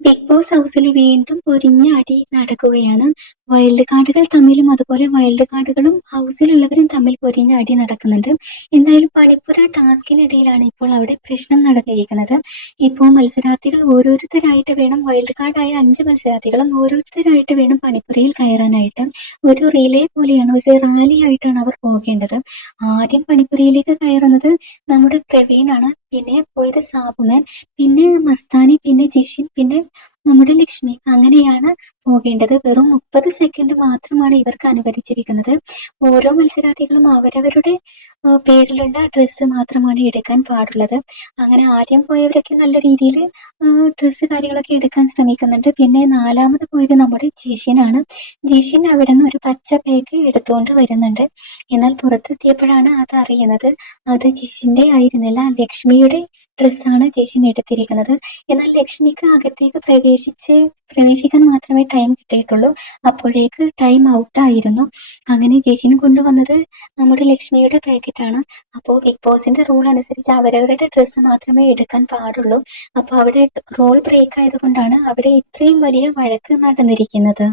Big boss ഹൗസിൽ വീണ്ടും പൊരിഞ്ഞ അടി നടക്കുകയാണ്. വൈൽഡ് കാർഡുകൾ തമ്മിലും അതുപോലെ വൈൽഡ് കാർഡുകളും ഹൗസിലുള്ളവരും തമ്മിൽ പൊരിഞ്ഞ അടി നടക്കുന്നുണ്ട്. എന്തായാലും പണിപ്പുര ടാസ്കിനിടയിലാണ് ഇപ്പോൾ അവിടെ പ്രശ്നം നടന്നിരിക്കുന്നത്. ഇപ്പോൾ മത്സരാർത്ഥികൾ ഓരോരുത്തരായിട്ട് വേണം വൈൽഡ് കാർഡായ അഞ്ച് മത്സരാർത്ഥികളും ഓരോരുത്തരായിട്ട് വേണം പണിപ്പുരയിൽ കയറാനായിട്ട്. ഒരു റിലേ പോലെയാണ് ഒരു റാലി ആയിട്ടാണ് അവർ പോകേണ്ടത്. ആദ്യം പണിപ്പുരയിലേക്ക് കയറുന്നത് നമ്മുടെ പ്രവീണാണ്. പിന്നെ പോയത് സാബുമാൻ പിന്നെ മസ്താനി പിന്നെ ജിഷിൻ പിന്നെ നമ്മുടെ ലക്ഷ്മി അങ്ങനെയാണ് പോകേണ്ടത്. വെറും മുപ്പത് സെക്കൻഡ് മാത്രമാണ് ഇവർക്ക് അനുവദിച്ചിരിക്കുന്നത്. ഓരോ മത്സരാർത്ഥികളും അവരവരുടെ പേരിലുള്ള ഡ്രസ്സ് മാത്രമാണ് എടുക്കാൻ പാടുള്ളത്. അങ്ങനെ ആദ്യം പോയവരൊക്കെ നല്ല രീതിയിൽ ഡ്രസ്സ് കാര്യങ്ങളൊക്കെ എടുക്കാൻ ശ്രമിക്കുന്നുണ്ട്. പിന്നെ നാലാമത് പോയത് നമ്മുടെ ജീഷ്യനാണ്. ജീഷ്യൻ അവിടെ നിന്ന് ഒരു പച്ച ബാഗ് എടുത്തുകൊണ്ട് വരുന്നുണ്ട്. എന്നാൽ പുറത്തെത്തിയപ്പോഴാണ് അത് അറിയുന്നത്. അത് ജിഷിന്റെ ആയിരുന്നില്ല ലക്ഷ്മിയുടെ ഡ്രസ്സാണ് ജിഷിൻ എടുത്തിരിക്കുന്നത് എന്നാൽ ലക്ഷ്മിക്ക് അകത്തേക്ക് പ്രവേശിച്ച് പ്രവേശിക്കാൻ മാത്രമേ ടൈം കിട്ടിയിട്ടുള്ളൂ. അപ്പോഴേക്ക് ടൈം ഔട്ട് ആയിരുന്നു. അങ്ങനെ ജിഷിൻ കൊണ്ടുവന്നത് നമ്മുടെ ലക്ഷ്മിയുടെ പാക്കറ്റാണ് അപ്പോൾ ബിഗ് ബോസിന്റെ റൂൾ അനുസരിച്ച് അവരവരുടെ ഡ്രസ്സ് മാത്രമേ എടുക്കാൻ പാടുള്ളൂ. അപ്പോൾ അവിടെ റൂൾ ബ്രേക്ക് ആയതുകൊണ്ടാണ് അവിടെ ഇത്രയും വലിയ വഴക്ക് നടന്നിരിക്കുന്നത്.